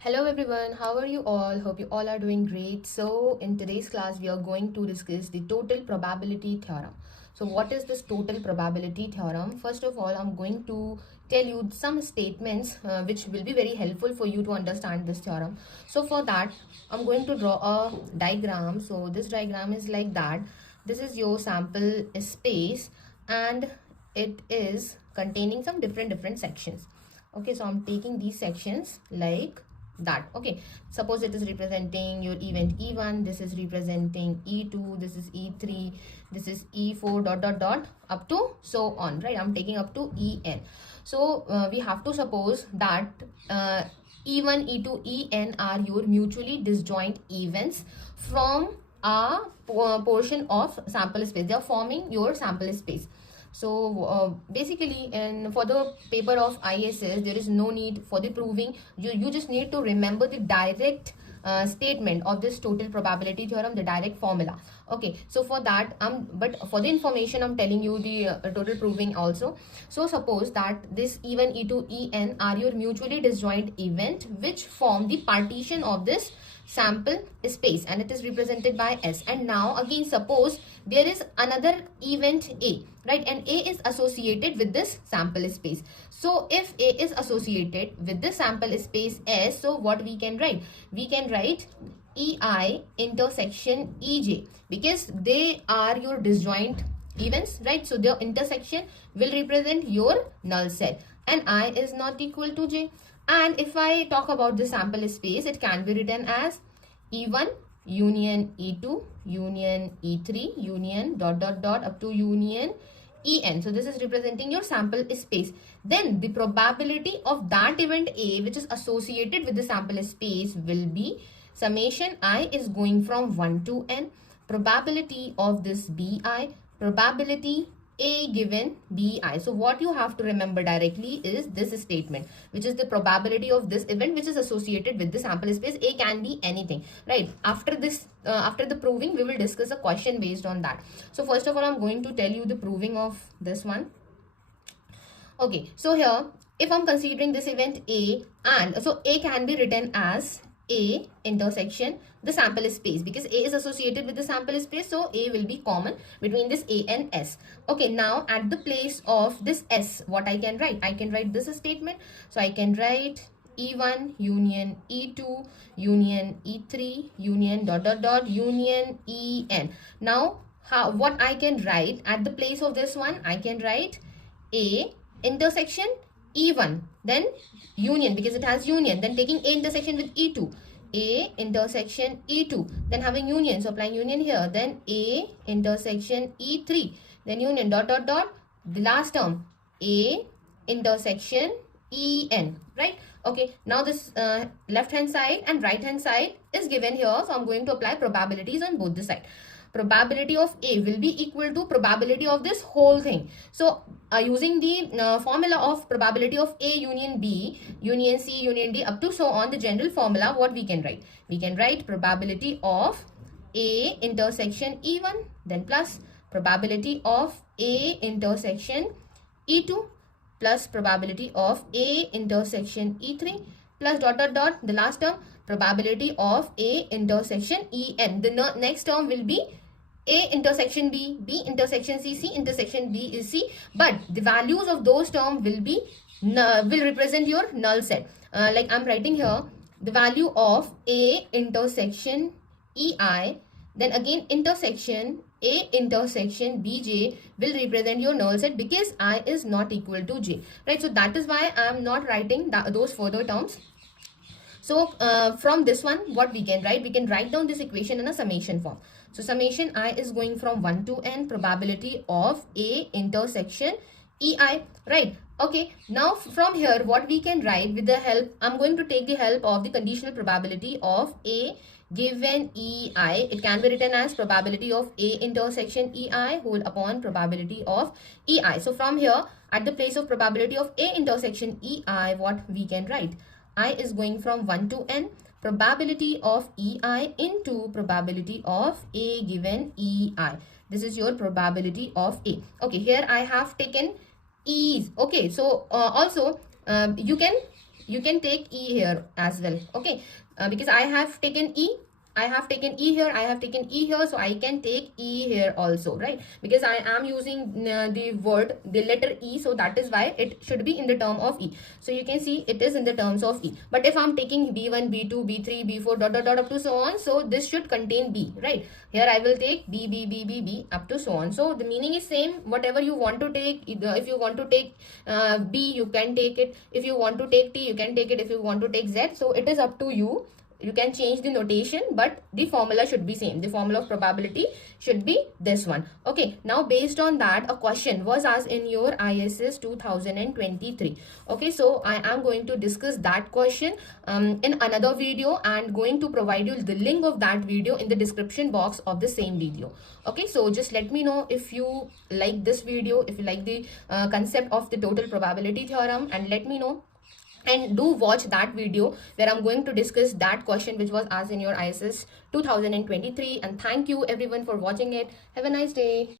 Hello everyone, how are you all? Hope you all are doing great. So in today's class we are going to discuss the total probability theorem. So what is this total probability theorem? First of all, I'm going to tell you some statements which will be very helpful for you to understand this theorem. So for that, I'm going to draw a diagram. So this diagram is like that. This is your sample space and it is containing some different sections. Okay, so I'm taking these sections like that. Okay, suppose it is representing your event E1, this is representing E2, this is E3, this is E4 dot up to so on, right? I'm taking up to En. So we have to suppose that E1, E2, En are your mutually disjoint events from a portion of sample space. They are forming your sample space. So basically, and for the paper of ISS, there is no need for the proving. You just need to remember the direct statement of this total probability theorem, the direct formula. Okay, so for that, but for the information, I'm telling you the total proving also. So suppose that this E1, E2, En are your mutually disjoint event which form the partition of this sample space, and it is represented by S. And now again, suppose there is another event A, right, and A is associated with this sample space. So if A is associated with the sample space S, so what we can write? We can write EI intersection EJ, because they are your disjoint events, right? So their intersection will represent your null set, and I is not equal to J. And if I talk about the sample space, it can be written as E1 union E2 union E3 union dot up to union En. So this is representing your sample space. Then the probability of that event A which is associated with the sample space will be summation I is going from 1 to N. Probability of this Bi, probability A given Bi. So what you have to remember directly is this statement, which is the probability of this event which is associated with the sample space. A can be anything, right? After this, after the proving, we will discuss a question based on that. So first of all, I'm going to tell you the proving of this one. Okay, so here, if I'm considering this event A, and so A can be written as A intersection the sample space, because A is associated with the sample space, so A will be common between this A and S. Okay, now at the place of this S, what I can write? I can write this statement. So I can write E1 union E2 union E3 union dot union En. Now, what I can write at the place of this one? I can write A intersection E1, then union, because it has union, then taking A intersection with E2, A intersection E2, then having union, so applying union here, then A intersection E3, then union dot the last term A intersection En, right? Okay, now this left hand side and right hand side is given here, so I'm going to apply probabilities on both the side. Probability of A will be equal to probability of this whole thing. So using the formula of probability of A union B, union C, union D, up to so on, the general formula, what we can write? We can write probability of A intersection E1, then plus probability of A intersection E2, plus probability of A intersection E3, plus dot the last term probability of A intersection En. The next term will be A intersection B, B intersection C, C intersection D is C, but the values of those terms will represent your null set. Like I'm writing here, the value of A intersection EI, then again intersection A intersection BJ will represent your null set, because I is not equal to J, right? So that is why I am not writing those further terms. So from this one, what we can write? We can write down this equation in a summation form. So summation I is going from 1 to N, probability of A intersection EI, right? Okay, now from here, what we can write with the help, I'm going to take the help of the conditional probability of A given EI. It can be written as probability of A intersection EI whole upon probability of EI. So from here, at the place of probability of A intersection EI, what we can write? I is going from 1 to N, probability of EI into probability of A given EI. This is your probability of A. Okay, here I have taken E's. Okay, so also you can you can take E here as well. Okay, because I have taken E, I have taken E here, I have taken E here, so I can take E here also, right? Because I am using the word, the letter E, so that is why it should be in the term of E. So you can see it is in the terms of E. But if I'm taking B1, B2, B3, B4, dot, dot, dot, up to so on, so this should contain B, right? Here I will take B, B, B, B, B, up to so on. So the meaning is same, whatever you want to take. If you want to take B, you can take it. If you want to take T, you can take it. If you want to take Z, so it is up to you. You can change the notation, but the formula should be same. The formula of probability should be this one. Okay, now based on that, a question was asked in your ISS 2023. Okay, so I am going to discuss that question in another video, and going to provide you the link of that video in the description box of the same video. Okay, so just let me know if you like this video, if you like the concept of the total probability theorem, and let me know. And do watch that video where I'm going to discuss that question which was asked in your ISS 2023. And thank you everyone for watching it. Have a nice day.